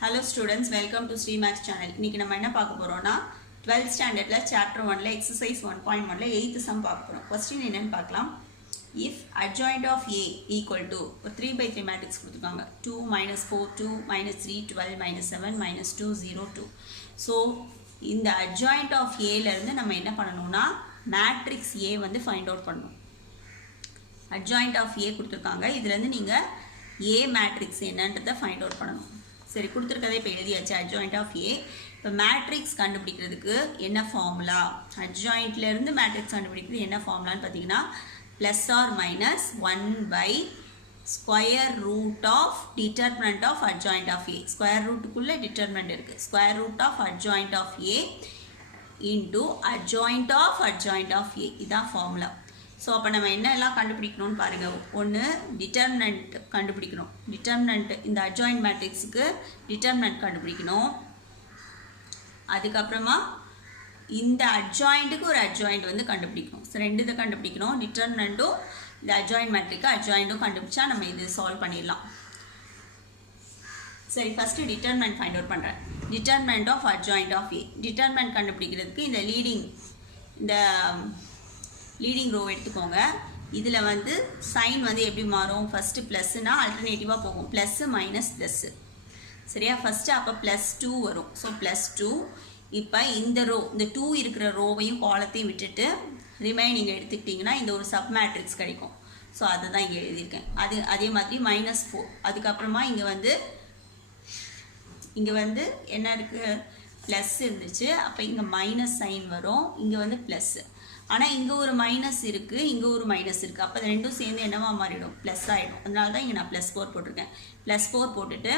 Hello students, welcome to Sri Max channel. இன்னைக்கு நம்ம என்ன பார்க்க போறோம்னா 12th standardல chapter 1ல exercise 1.1ல 8th sum பார்க்க போறோம். Question என்னன்னு பார்க்கலாம். If adjoint of A equal to 3/3 matrix கொடுத்திருக்காங்க. 2 minus 4 2 minus 3 12 minus 7 minus 2 0 2. So இந்த adjoint of A ல இருந்து நம்ம என்ன பண்ணனும்னா matrix A வந்து find out பண்ணனும். Adjoint of A கொடுத்திருக்காங்க. இதுல இருந்து நீங்க A matrix என்னன்றதை find out பண்ணனும். சரி கொடுத்திருக்கதை இப்போ எழுதியாச்சு adjoint of A. இப்போ மேட்ரிக்ஸ் கண்டுபிடிக்கிறதுக்கு என்ன ஃபார்முலா, அட்ஜாயிண்ட்ல இருந்து மேட்ரிக்ஸ் கண்டுபிடிக்கிறது என்ன ஃபார்முலான்னு பார்த்தீங்கன்னா plus or minus 1 square root of determinant of adjoint of A. Square ரூட்டுக்குள்ளே டிட்டர்மினன்ட் இருக்குது. Square root of adjoint of A into adjoint of A, இதுதான் ஃபார்முலா. ஸோ அப்போ நம்ம என்ன எல்லாம் கண்டுபிடிக்கணும்னு பாருங்கள். ஒன்று டிட்டர்மினன்ட் கண்டுபிடிக்கணும். டிட்டர்மினன்ட் இந்த அட்ஜாயிண்ட் மேட்ரிக்ஸுக்கு டிட்டர்மினன்ட் கண்டுபிடிக்கணும். அதுக்கப்புறமா இந்த அட்ஜாயிண்ட்டுக்கு ஒரு அட்ஜாயிண்ட் வந்து கண்டுபிடிக்கணும். ஸோ ரெண்டு இதை கண்டுபிடிக்கணும். டிட்டர்மினன்ட்டும் இந்த அட்ஜாயிண்ட் மேட்ரிக்கு அட்ஜாயிண்ட்டும் கண்டுபிடிச்சா நம்ம இது சால்வ் பண்ணிடலாம். சரி ஃபஸ்ட்டு டிட்டர்மினன்ட் ஃபைண்ட் அவுட் பண்ணுறேன். Determinant of adjoint of A. Determinant கண்டுபிடிக்கிறதுக்கு இந்த லீடிங் ரோ எடுத்துக்கோங்க. இதில் வந்து சைன் வந்து எப்படி மாறும், ஃபஸ்ட்டு ப்ளஸ்னா அல்டர்னேட்டிவாக போகும், ப்ளஸ்ஸு மைனஸ் ப்ளஸ்ஸு. சரியா, ஃபஸ்ட்டு அப்போ +2 வரும். ஸோ +2. இப்போ இந்த ரோ, இந்த 2 இருக்கிற ரோவையும் காலத்தையும் விட்டுட்டு ரிமைனிங் எடுத்துக்கிட்டிங்கன்னா இந்த ஒரு சப் மேட்ரிக்ஸ் கிடைக்கும். ஸோ அதை தான் இங்கே எழுதியிருக்கேன். அதே மாதிரி -4. அதுக்கப்புறமா இங்கே வந்து என்ன இருக்குது, ப்ளஸ் இருந்துச்சு. அப்போ இங்கே மைனஸ் சைன் வரும், இங்கே வந்து ப்ளஸ்ஸு. ஆனால் இங்கே ஒரு மைனஸ் இருக்குது, இங்கே ஒரு மைனஸ் இருக்குது. அப்போ அது ரெண்டும் சேர்ந்து என்னவா மாறிடும், ப்ளஸ் ஆகிடும். அதனால தான் இங்கே நான் +4 போட்டிருக்கேன். +4 போட்டுட்டு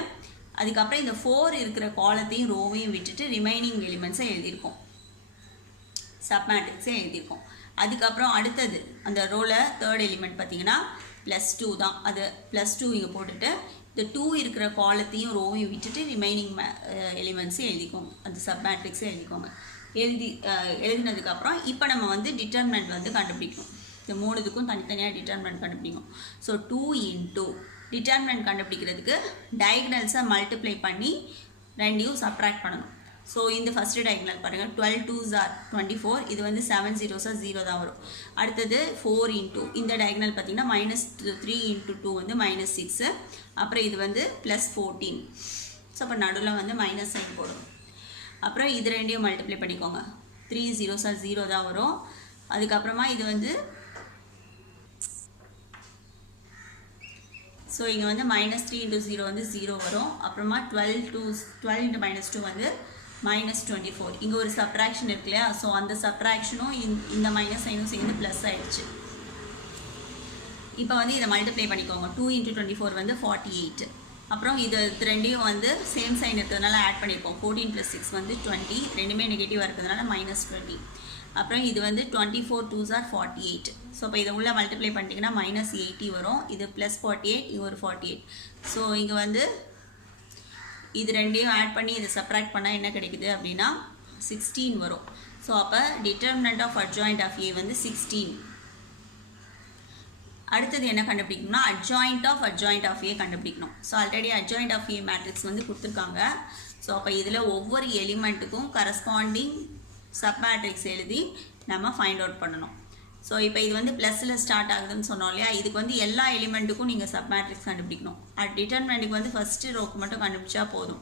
அதுக்கப்புறம் இந்த 4 இருக்கிற காலத்தையும் ரோவையும் விட்டுட்டு ரிமைனிங் எலிமெண்ட்ஸை எழுதியிருக்கோம், சப்மேட்ரிக்ஸை எழுதியிருக்கோம். அதுக்கப்புறம் அடுத்தது அந்த ரோவில் தேர்ட் எலிமெண்ட் பார்த்தீங்கன்னா +2 தான். அது +2 இங்கே போட்டுட்டு இந்த 2 இருக்கிற காலத்தையும் ரோவையும் விட்டுட்டு ரிமைனிங் எலிமெண்ட்ஸையும் எழுதிக்கோங்க, அந்த சப்மேட்ரிக்ஸை எழுதிக்கோங்க. எழுதினதுக்கப்புறம் இப்போ நம்ம வந்து டிட்டர்மினன்ட் வந்து கண்டுபிடிக்கணும். இந்த 3 இதுக்கும் தனித்தனியாக டிட்டர்மினன்ட் கண்டுபிடிக்கணும். ஸோ 2 இன்டூ டிட்டர்மினன்ட் கண்டுபிடிக்கிறதுக்கு டயகனல்ஸை மல்டிப்ளை பண்ணி ரெண்டையும் சப்ட்ராக்ட் பண்ணணும். ஸோ இந்த ஃபஸ்ட்டு டயகனல் பாருங்கள், 12 2s are 24. இது வந்து 7 0s are 0 தான் வரும். அடுத்தது 4 இன்டூ இந்த டயகனல் பார்த்தீங்கன்னா -3 இன்டூ 2 வந்து -6. அப்புறம் இது வந்து +14. ஸோ அப்போ நடுவில் வந்து மைனஸ் சைன் போடணும். அப்புறம் இது ரெண்டையும் மல்டிப்ளை பண்ணிக்கோங்க. 3 0s are 0 தான் வரும். அதுக்கப்புறமா இது வந்து ஸோ இங்கே வந்து -3 இன்டூ 0 வந்து 0 வரும். அப்புறமா 12 இன்ட்டு -2 வந்து -24. இங்கே ஒரு சப்ட்ராக்ஷன் இருக்கு இல்லையா, ஸோ அந்த சப்ட்ராக்ஷனும் இந்த மைனஸ் சைனும் சேர்ந்து ப்ளஸ் ஆகிடுச்சு. இப்போ வந்து இதை மல்டிப்ளை பண்ணிக்கோங்க. 2 இன்ட்டு 24 வந்து 48. அப்புறம் இது ரெண்டையும் வந்து சேம் சைன் இருக்கிறதுனால ஆட் பண்ணியிருக்கோம். 14 + 6 வந்து 20. ரெண்டுமே நெகட்டிவாக இருக்கிறதுனால -20. அப்புறம் இது வந்து 24 2s are 48. ஸோ இப்போ இதை உள்ளே மல்டிப்ளை பண்ணிட்டீங்கன்னா -80 வரும். இது +48, இது ஒரு 48. ஸோ இங்கே வந்து இது ரெண்டையும் ஆட் பண்ணி இதை சப்ராக்ட் பண்ணால் என்ன கிடைக்குது அப்படின்னா 16 வரும். ஸோ அப்போ determinant of adjoint of A வந்து 16. அடுத்தது என்ன கண்டுபிடிக்கணும்னா அட்ஜாயிண்ட் ஆஃப் ஏ கண்டுபிடிக்கணும். So already adjoint of A matrix வந்து கொடுத்துருக்காங்க. ஸோ அப்போ இதில் ஒவ்வொரு எலிமெண்ட்டுக்கும் கரஸ்பாண்டிங் சப் மேட்ரிக்ஸ் எழுதி நம்ம ஃபைண்ட் அவுட் பண்ணணும். ஸோ இப்போ இது வந்து ப்ளஸில் ஸ்டார்ட் ஆகுதுன்னு சொன்னோம் இல்லையா, இதுக்கு வந்து எல்லா எலிமெண்ட்டுக்கும் நீங்கள் சப் மேட்ரிக்ஸ் கண்டுபிடிக்கணும். டிட்டர்மினன்ட்டுக்கு வந்து ஃபஸ்ட்டு ரோக்கு மட்டும் கண்டுபிடிச்சா போதும்.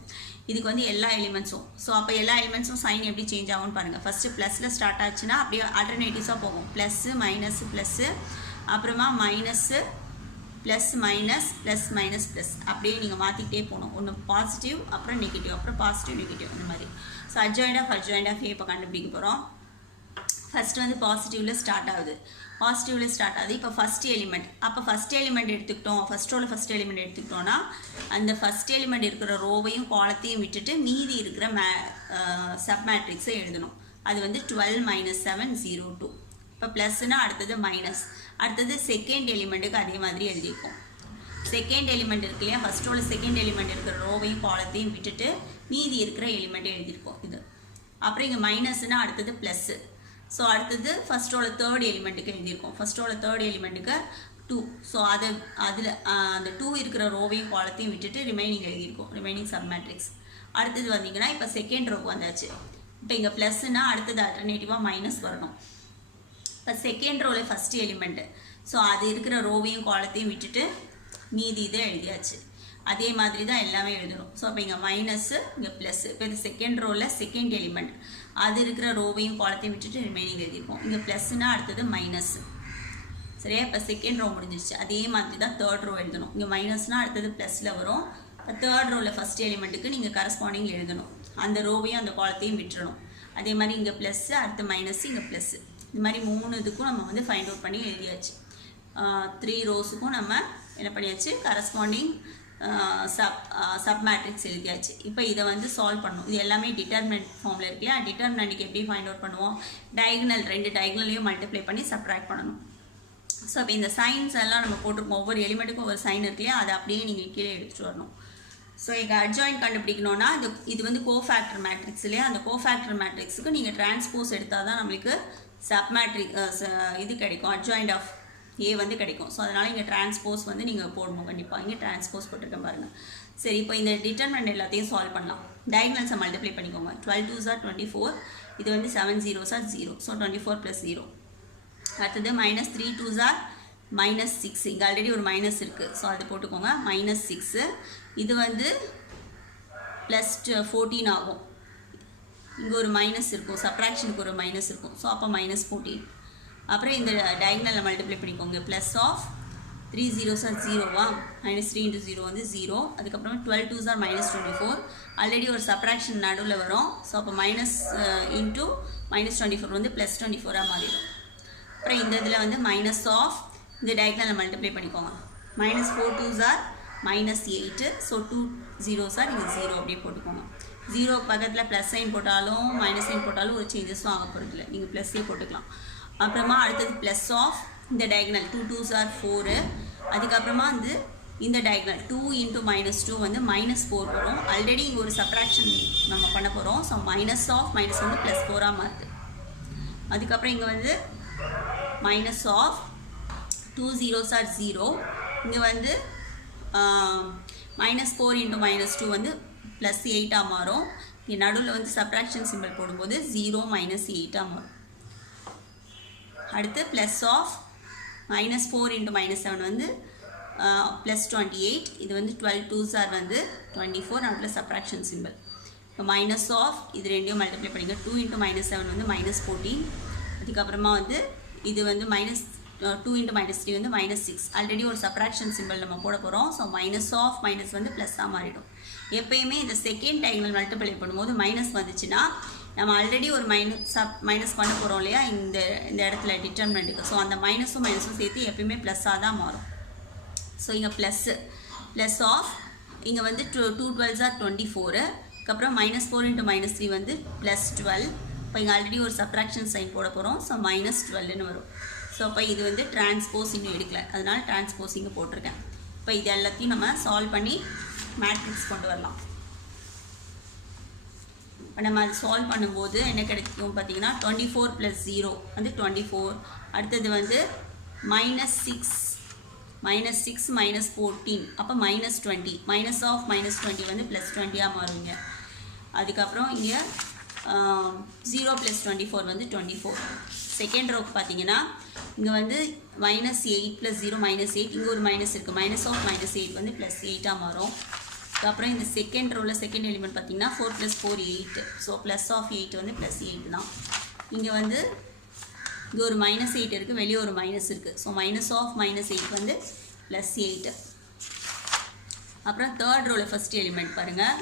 இதுக்கு வந்து எல்லா எலிமெண்ட்ஸும். ஸோ அப்போ எல்லா எலிமெண்ட்ஸும் சைன் எப்படி சேஞ்ச் ஆகும்னு பாருங்கள். ஃபஸ்ட்டு ப்ளஸில் ஸ்டார்ட் ஆச்சுன்னா அப்படியே ஆல்டர்னேட்டிவ்ஸாக போகும். +, -+, அப்புறமா minus, plus minus, plus minus plus, அப்படியே நீங்கள் மாற்றிக்கிட்டே போகணும். ஒன்று பாசிட்டிவ், அப்புறம் நெகட்டிவ், அப்புறம் பாசிட்டிவ் நெகட்டிவ், அந்த மாதிரி. ஸோ அட்ஜாயிண்ட் ஆஃப் ஏ இப்போ கண்டுபிடிக்க போகிறோம். ஃபஸ்ட்டு வந்து பாசிட்டிவில் ஸ்டார்ட் ஆகுது. இப்போ ஃபஸ்ட் எலிமெண்ட். அப்போ ஃபஸ்ட் எலிமெண்ட் எடுத்துக்கிட்டோம், ஃபஸ்ட் ரோவில் ஃபஸ்ட் எலிமெண்ட் எடுத்துக்கிட்டோன்னா அந்த ஃபஸ்ட் எலிமெண்ட் இருக்கிற ரோவையும் காலத்தையும் விட்டுட்டு மீதி இருக்கிற சப் மேட்ரிக்ஸை எழுதணும். அது வந்து 12 - 7 0 2. இப்போ ப்ளஸ்னா அடுத்தது மைனஸ். அடுத்தது செகண்ட் எலிமெண்ட்டுக்கு அதே மாதிரி எழுதியிருக்கோம். செகண்ட் எலிமெண்ட் இருக்கு இல்லையா, ஃபஸ்ட் ரோவில் செகண்ட் எலிமெண்ட் இருக்கிற ரோவையும் காலத்தையும் விட்டுட்டு மீதி இருக்கிற எலிமெண்ட்டை எழுதியிருக்கோம் இது. அப்புறம் இங்கே மைனஸ்னா அடுத்தது ப்ளஸ்ஸு. ஸோ அடுத்தது ஃபஸ்ட் ரோவில் தேர்ட் எலிமெண்ட்டுக்கு எழுதியிருக்கோம். ஃபஸ்ட் ரோவில் தேர்ட் எலிமெண்ட்டுக்கு 2. ஸோ அதில் அந்த 2 இருக்கிற ரோவையும் காலத்தையும் விட்டுட்டு ரிமைனிங் எழுதியிருக்கோம், ரிமைனிங் சப் மேட்ரிக்ஸ். அடுத்தது வந்தீங்கன்னா இப்போ செகண்ட் ரோக்கு வந்தாச்சு. இப்போ இங்கே ப்ளஸ்னா அடுத்தது அல்டர்னேட்டிவாக மைனஸ் வரணும். இப்போ செகண்ட் ரோவில் ஃபஸ்ட் எலிமெண்ட்டு, ஸோ அது இருக்கிற ரோவையும் காலத்தையும் விட்டுட்டு மீதி இதை எழுதியாச்சு. அதே மாதிரி தான் எல்லாமே எழுதணும். ஸோ அப்போ இங்கே மைனஸ்ஸு இங்கே ப்ளஸ்ஸு. இப்போ இது செகண்ட் ரோவில் செகண்ட் எலிமெண்ட், அது இருக்கிற ரோவையும் காலத்தையும் விட்டுட்டு ரிமைனிங் எழுதியிருப்போம். இங்கே ப்ளஸ்னா அடுத்தது மைனஸ்ஸு. சரியா? இப்போ செகண்ட் ரோ முடிஞ்சிருச்சு. அதே மாதிரி தான் தேர்ட் ரோ எழுதணும். இங்கே மைனஸ்னால் அடுத்தது ப்ளஸில் வரும். இப்போ தேர்ட் ரோவில் ஃபஸ்ட் எலிமெண்ட்டுக்கு நீங்கள் கரஸ்பாண்டிங் எழுதணும். அந்த ரோவையும் அந்த காலத்தையும் விட்டுறணும். அதே மாதிரி இங்கே ப்ளஸ்ஸு, அடுத்து மைனஸ், இங்கே ப்ளஸ்ஸு. இந்த மாதிரி 3 இதுக்கும் நம்ம வந்து ஃபைண்ட் அவுட் பண்ணி எழுதியாச்சு. 3 ரோஸுக்கும் நம்ம என்ன பண்ணியாச்சு, கரஸ்பாண்டிங் சப் மேட்ரிக்ஸ் எழுதியாச்சு. இப்போ இதை வந்து சால்வ் பண்ணணும். இது எல்லாமே டிட்டர்மினன்ட் ஃபார்மில் இருக்கு இல்லையா? டிட்டர்மினன்ட்டுக்கு எப்படி ஃபைண்ட் அவுட் பண்ணுவோம்? டயகனல் 2 டயகனலையும் மல்டிப்ளை பண்ணி சப்ட்ராக்ட் பண்ணணும். ஸோ அப்போ இந்த சைன்ஸ் எல்லாம் நம்ம போட்டிருக்கோம். ஒவ்வொரு எலிமெண்ட்டுக்கும் ஒரு சைன் இருக்கு இல்லையா? அதை அப்படியே நீங்கள் கீழே எடுத்துகிட்டு வரணும். ஸோ இங்கே அட்ஜாயின்ட் கண்டுபிடிக்கணும்னா இது வந்து கோஃபேக்டர் மேட்ரிக்ஸ் இல்லையா? அந்த கோஃபேக்டர் மேட்ரிக்ஸுக்கு நீங்கள் டிரான்ஸ்போஸ் எடுத்தால் தான் நம்மளுக்கு சப் மேட்ரிக்ஸ் இது கிடைக்கும், அட்ஜாயின்ட் ஆஃப் ஏ வந்து கிடைக்கும். ஸோ அதனால் இங்கே டிரான்ஸ்போஸ் வந்து நீங்கள் போடணும் கண்டிப்பாக. இங்கே டிரான்ஸ்போஸ் போட்டிருக்கேன் பாருங்கள். சரி, இப்போ இந்த டிட்டர்மினன்ட் எல்லாத்தையும் சால்வ் பண்ணலாம். டயகனல்ஸை மல்டிப்ளை பண்ணிக்கோங்க. 12 2s are 24, இது வந்து 7 zeros are 0. ஸோ 24 + 0. அடுத்தது -3 2s are -6. இங்கே ஆல்ரெடி ஒரு மைனஸ் இருக்குது, ஸோ அது போட்டுக்கோங்க. -6. இது வந்து +14 ஆகும். இங்கே ஒரு மைனஸ் இருக்கும், சப்ராக்ஷனுக்கு ஒரு மைனஸ் இருக்கும். ஸோ அப்போ -14. அப்புறம் இந்த டயகனலில் மல்டிப்ளை பண்ணிக்கோங்க. ப்ளஸ் ஆஃப் 3 zeros are 0வா? -3 × 0 வந்து 0. அதுக்கப்புறம் 12 2s are -24. ஆல்ரெடி ஒரு சப்ராக்ஷன் நடுவில் வரும். ஸோ அப்போ மைனஸ் இன்ட்டு -24 வந்து +24 மாறிடும். அப்புறம் இந்த இதில் வந்து மைனஸ் ஆஃப் இந்த டயகனலில் மல்டிப்ளை பண்ணிக்கோங்க. -4 2s are -8. So 2 zeros are நீங்கள் 0 அப்படியே போட்டுக்கோங்க. 0 பக்கத்தில் ப்ளஸ் சைன் போட்டாலும் மைனஸ் சைன் போட்டாலும் ஒரு சேஞ்சஸும் ஆக போகிறதில்ல, நீங்கள் ப்ளஸ்ஸே போட்டுக்கலாம். அப்புறமா அடுத்தது ப்ளஸ் ஆஃப் இந்த டயகனல் 2 2s are 4. அதுக்கப்புறமா வந்து இந்த டயகனல் 2 × -2 வந்து -4 வரும். ஆல்ரெடி இங்கே ஒரு சப்ராக்ஷன் நம்ம பண்ண போகிறோம். ஸோ மைனஸ் ஆஃப் மைனஸ் வந்து +4 மாறுது. அதுக்கப்புறம் இங்கே வந்து மைனஸ் ஆஃப் 2 zeros are 0. இங்கே வந்து -4 × -2 வந்து +8 மாறும். இங்கே நடுவில் வந்து சப்ராக்ஷன் சிம்பிள் போடும்போது 0 -8 மாறும். அடுத்து ப்ளஸ் ஆஃப் -4 × -7 வந்து +28. இது வந்து 12 2s are வந்து 24. நடுவில் சப்ராக்ஷன் சிம்பிள். இப்போ மைனஸ் ஆஃப் இது ரெண்டையும் மல்டிப்ளை பண்ணிங்க. 2 × -7 வந்து -14. அதுக்கப்புறமா வந்து இது வந்து -2 × -3 வந்து -6. ஆல்ரெடி ஒரு சப்ராக்ஷன் சிம்பிள் நம்ம போட போகிறோம். ஸோ மைனஸ் ஆஃப் மைனஸ் வந்து ப்ளஸ்ஸாக மாறிடும். எப்பயுமே இந்த செகண்ட் டயகனல் மல்டிப்ளை பண்ணும்போது மைனஸ் வந்துச்சுன்னா நம்ம ஆல்ரெடி ஒரு மைனஸ் பண்ண போகிறோம் இல்லையா இந்த இடத்துல டிட்டர்மினன்ட்டுக்கு. ஸோ அந்த மைனஸும் சேர்த்து எப்பயுமே ப்ளஸ்ஸாக தான் மாறும். ஸோ இங்கே ப்ளஸ் ஆஃப் இங்கே வந்து 2 12s are 24. அதுக்கப்புறம் -4 × -3 வந்து +12. இப்போ இங்கே ஆல்ரெடி ஒரு சப்ராக்ஷன் சைன் போட போகிறோம். ஸோ -12ன்னு வரும். ஸோ அப்போ இது வந்து டிரான்ஸ்போஸ் இன்னும் எடுக்கல, அதனால் டிரான்ஸ்போஸ் இங்கே போட்டிருக்கேன். இப்போ இது எல்லாத்தையும் நம்ம சால்வ் பண்ணி மேட்ரிக்ஸ் கொண்டு வரலாம். இப்போ நம்ம அது சால்வ் பண்ணும்போது என்ன கிடைக்கும் பார்த்தீங்கன்னா 24 + 0 வந்து 24. அடுத்தது வந்து -6 -14 அப்போ -20. மைனஸ் ஆஃப் -20 வந்து +20 மாறுவீங்க. அதுக்கப்புறம் இங்கே 0 + 24 வந்து 24. செகண்ட் ரோக்கு பார்த்தீங்கன்னா இங்கே வந்து -8 + 0 -8. இங்கே ஒரு மைனஸ் இருக்குது. மைனஸ் ஆஃப் -8 வந்து +8 மாறும். அதுக்கப்புறம் இந்த செகண்ட் ரோவில் செகண்ட் எலிமெண்ட் பார்த்தீங்கன்னா 4 + 4 8. ஸோ ப்ளஸ் ஆஃப் 8 வந்து +8 தான். இங்கே வந்து இங்கே ஒரு -8 இருக்குது, வெளியே ஒரு மைனஸ் இருக்குது. ஸோ மைனஸ் ஆஃப் -8 வந்து +8. அப்புறம் தேர்ட் ரோவில் ஃபஸ்ட் எலிமெண்ட் பாருங்கள்.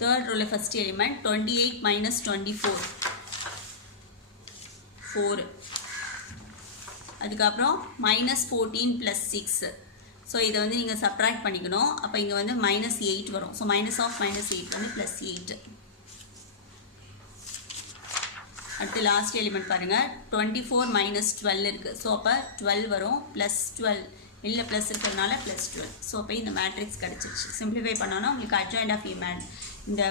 தேர்ட் ரோவில் ஃபஸ்ட் எலிமெண்ட் 28 - 24 4. அதுக்கப்புறம் -14 + 6. ஸோ இதை வந்து நீங்கள் சப்ராக்ட் பண்ணிக்கணும். அப்போ இங்கே வந்து -8 வரும். ஸோ மைனஸ் ஆஃப் -8 வந்து +8. அடுத்து லாஸ்ட் எலிமெண்ட் பாருங்கள். 24 - 12 இருக்குது. ஸோ அப்போ 12 வரும். +12 வெளில ப்ளஸ் இருக்கிறதுனால +12. ஸோ அப்போ இந்த மேட்ரிக்ஸ் கிடச்சிருச்சு. சிம்பிளிஃபை பண்ணோன்னா உங்களுக்கு அட்ஜாயின்ட் ஆஃப் ஏ இந்த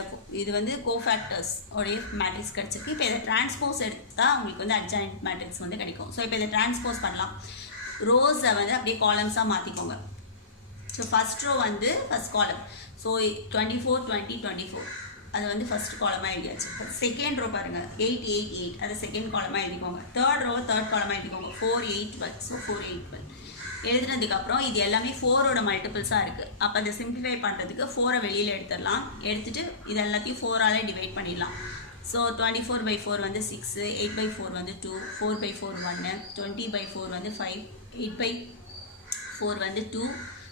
இது வந்து கோஃபேக்டர்ஸ் உடைய மேட்ரிக்ஸ் கிடச்சிருக்கு. இப்போ இதை டிரான்ஸ்போஸ் எடுத்தால் உங்களுக்கு வந்து அட்ஜாயின்ட் மேட்ரிக்ஸ் வந்து கிடைக்கும். ஸோ இப்போ இதை டிரான்ஸ்போஸ் பண்ணலாம். ரோஸை வந்து அப்படியே காலம்ஸாக மாற்றிக்கோங்க. ஸோ ஃபஸ்ட் ரோ வந்து ஃபஸ்ட் காலம். ஸோ 24 20 24 அது வந்து ஃபஸ்ட் காலமாக எழுதியாச்சு. செகண்ட் ரோ பாருங்கள் 8 8 8 அது செகண்ட் காலமாக எழுதிக்கோங்க. தேர்ட் ரோ தேர்ட் காலமாக எழுதிக்கோங்க 4 8 12. ஸோ 4 8 12 எழுதுனதுக்கப்புறம் இது எல்லாமே 4ஓட மல்டிபிள்ஸாக இருக்குது. அப்போ அதை சிம்பிளிஃபை பண்ணுறதுக்கு 4ஐ வெளியில் எடுத்துடலாம். எடுத்துகிட்டு இது எல்லாத்தையும் 4ஆல் டிவைட் பண்ணிடலாம். ஸோ 24/4 வந்து 6, 8/4 வந்து 2, 4/4 1, 20/4 வந்து 5, 8/4 வந்து 2.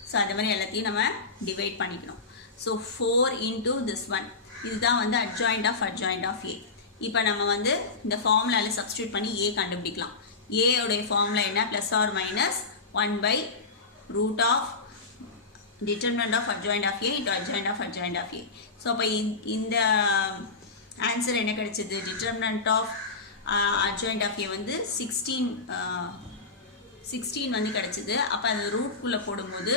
ஸோ அந்த மாதிரி எல்லாத்தையும் நம்ம டிவைட் பண்ணிக்கணும். ஸோ 4 into this one இதுதான் வந்து adjoint of A. இப்போ நம்ம வந்து இந்த ஃபார்முலாவில் சப்ஸ்டியூட் பண்ணி A கண்டுபிடிக்கலாம். A உடைய ஃபார்முலா என்ன? Plus or minus 1/root of determinant of adjoint of A into adjoint of A. So அப்போ இந்த ஆன்சர் என்ன கிடைச்சது? determinant of adjoint of A வந்து 16 வந்து கிடைச்சது. அப்போ அது ரூட்குள்ளே போடும்போது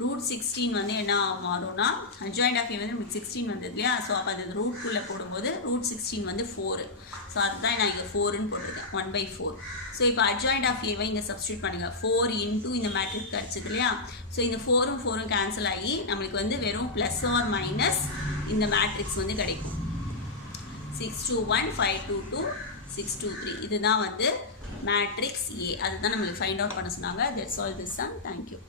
root 16 வந்து என்ன மாறும்னா adjoint of A வந்து நமக்கு 16 வந்தது இல்லையா? ஸோ அப்போ அது ரூட்குள்ளே போடும்போது root 16 வந்து 4. ஸோ அதுதான் நான் இங்கே 4ன்னு போட்டிருக்கேன் 1/4. ஸோ இப்போ adjoint of A வை இங்கே சப்ஸ்டியூட் பண்ணுங்கள். 4 into இந்த மேட்ரிக்ஸ் கிடச்சிது இல்லையா? ஸோ இந்த 4ம் 4ம் கேன்சல் ஆகி நம்மளுக்கு வந்து வெறும் ப்ளஸ் ஆர் மைனஸ் இந்த மேட்ரிக்ஸ் வந்து கிடைக்கும். 621 522 623 இதுதான் வந்து மேட்ரிக்ஸ் A. அதுதான் நம்மளுக்கு ஃபைண்ட் அவுட் பண்ண சொன்னாங்க. That's all this sum. Thank you.